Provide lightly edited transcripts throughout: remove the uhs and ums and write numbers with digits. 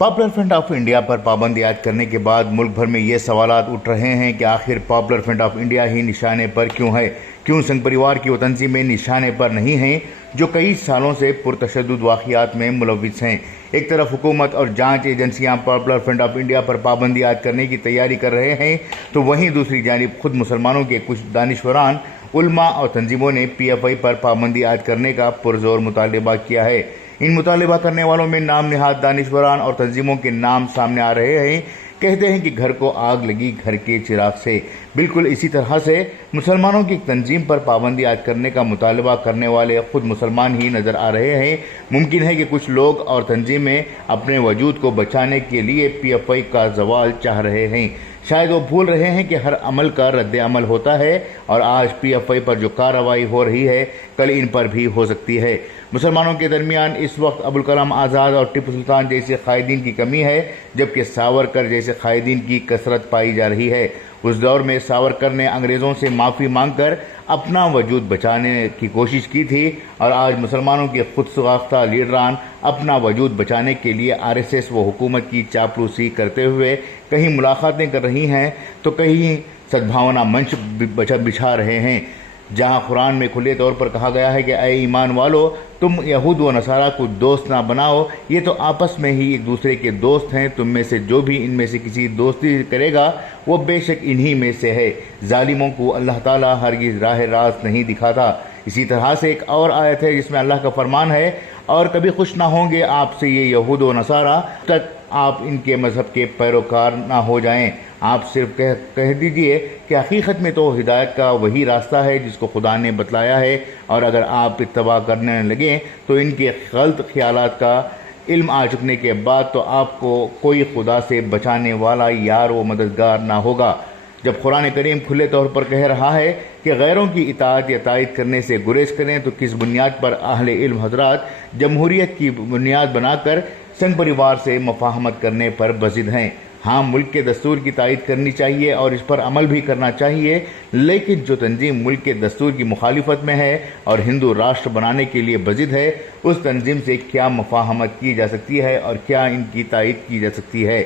Popular front of India पर पाबंदी आयद करने के बाद मुल्क भर में ये सवालात उठ रहे हैं कि आखिर पॉपुलर फ्रंट ऑफ इंडिया ही निशाने पर क्यों है। क्यों संघ परिवार की वो तंजीमें निशाने पर नहीं हैं जो कई सालों से पुरतशद्दुद वाक़ियात में मुलव्विस हैं। एक तरफ हुकूमत और जांच एजेंसियां पॉपुलर फ्रंट ऑफ इंडिया पर पाबंदी आयद करने की तैयारी कर रहे हैं, तो वहीं दूसरी जानिब खुद मुसलमानों के कुछ दानिशवरान, उलमा और तंजीमों ने PFI पर पाबंदी आयद करने का पुरजोर मुतालबा किया है। इन मुतालबा करने वालों में नाम निहाद दानिशवरान और तंजीमों के नाम सामने आ रहे हैं। कहते हैं कि घर को आग लगी घर के चिराग से। बिल्कुल इसी तरह से मुसलमानों की तंजीम पर पाबंदी आयद करने का मुतालबा करने वाले खुद मुसलमान ही नजर आ रहे हैं। मुमकिन है कि कुछ लोग और तंजीमें अपने वजूद को बचाने के लिए PFI का जवाल चाह रहे हैं। शायद वो भूल रहे हैं कि हर अमल का रद्द अमल होता है और आज PFI पर जो कार्रवाई हो रही है कल इन पर भी हो सकती है। मुसलमानों के दरमियान इस वक्त अबुल कलाम आज़ाद और टिप्पू सुल्तान जैसे कायदीन की कमी है, जबकि सावरकर जैसे कायदीन की कसरत पाई जा रही है। उस दौर में सावरकर ने अंग्रेज़ों से माफ़ी मांगकर अपना वजूद बचाने की कोशिश की थी और आज मुसलमानों के खुद सुगाख्ता लीडरान अपना वजूद बचाने के लिए RSS व हुकूमत की चापलूसी करते हुए कहीं मुलाकातें कर रही हैं तो कहीं सद्भावना मंच बिछा रहे हैं, जहां कुरान में खुले तौर पर कहा गया है कि ऐ ईमान वालो, तुम यहूद व नसारा को दोस्त ना बनाओ, ये तो आपस में ही एक दूसरे के दोस्त हैं। तुम में से जो भी इनमें से किसी दोस्ती करेगा वो बेशक इन्हीं में से है। जालिमों को अल्लाह ताला हरगिज़ राह रास्त नहीं दिखाता। इसी तरह से एक और आयत है जिसमें अल्लाह का फरमान है, और कभी खुश ना होंगे आपसे ये यहूद व नसारा तक आप इनके मजहब के पैरोकार ना हो जाएं। आप सिर्फ कह दीजिए कि हकीकत में तो हिदायत का वही रास्ता है जिसको खुदा ने बतलाया है, और अगर आप इत्तबा करने लगें तो इनके गलत ख्यालात का इल्म आ चुकने के बाद तो आपको कोई खुदा से बचाने वाला यार व मददगार ना होगा। जब कुरान करीम खुले तौर पर कह रहा है कि गैरों की इताअत या तायद करने से गुरेज करें, तो किस बुनियाद पर अहले इल्म हजरात जमहूरियत की बुनियाद बनाकर संघ परिवार से मुफाहमत करने पर बजिद हैं। हाँ, मुल्क के दस्तूर की तायद करनी चाहिए और इस पर अमल भी करना चाहिए, लेकिन जो तंजीम मुल्क के दस्तूर की मुखालिफत में है और हिंदू राष्ट्र बनाने के लिए बजिद है, उस तंजीम से क्या मुफाहमत की जा सकती है और क्या इनकी तायद की जा सकती है।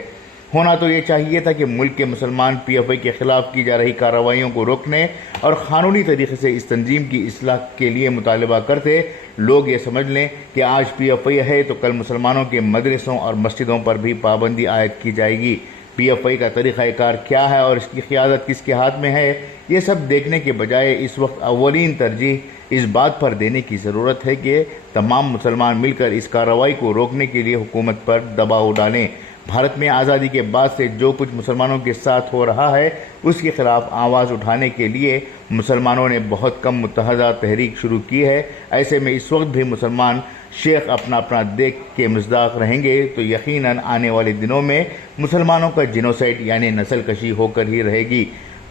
होना तो ये चाहिए था कि मुल्क के मुसलमान PFI के खिलाफ की जा रही कार्रवाइयों को रोकने और क़ानूनी तरीके से इस तंजीम की इस्लाह के लिए मुतालबा करते। लोग ये समझ लें कि आज PFI है तो कल मुसलमानों के मदरसों और मस्जिदों पर भी पाबंदी आयद की जाएगी। PFI का तरीक़ाकार क्या है और इसकी क़ियादत किसके हाथ में है, ये सब देखने के बजाय इस वक्त अव्वलीन तरजीह इस बात पर देने की ज़रूरत है कि तमाम मुसलमान मिलकर इस कार्रवाई को रोकने के लिए हुकूमत पर दबाव डालें। भारत में आज़ादी के बाद से जो कुछ मुसलमानों के साथ हो रहा है उसके खिलाफ आवाज़ उठाने के लिए मुसलमानों ने बहुत कम मुत्तहदा तहरीक शुरू की है। ऐसे में इस वक्त भी मुसलमान शेख अपना अपना देख के मुज़दाक़ रहेंगे तो यकीनन आने वाले दिनों में मुसलमानों का जिनोसाइड यानी नस्ल कशी होकर ही रहेगी।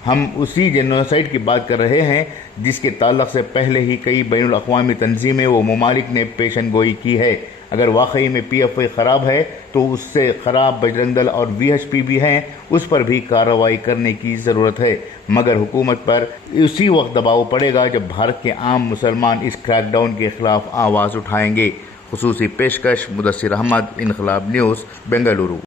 हम उसी जेनोसाइड की बात कर रहे हैं जिसके ताल्लुक़ से पहले ही कई बैनुल अक़वामी तंजीमें व ममालिक ने पेशन गोई की है। अगर वाकई में PFI ख़राब है तो उससे ख़राब बजरंग दल और VHP भी हैं, उस पर भी कार्रवाई करने की ज़रूरत है। मगर हुकूमत पर उसी वक्त दबाव पड़ेगा जब भारत के आम मुसलमान इस क्रैकडाउन के ख़िलाफ़ आवाज़ उठाएंगे। खुसूसी पेशकश मुदस्सिर अहमद, इनकलाब न्यूज़, बेंगलुरु।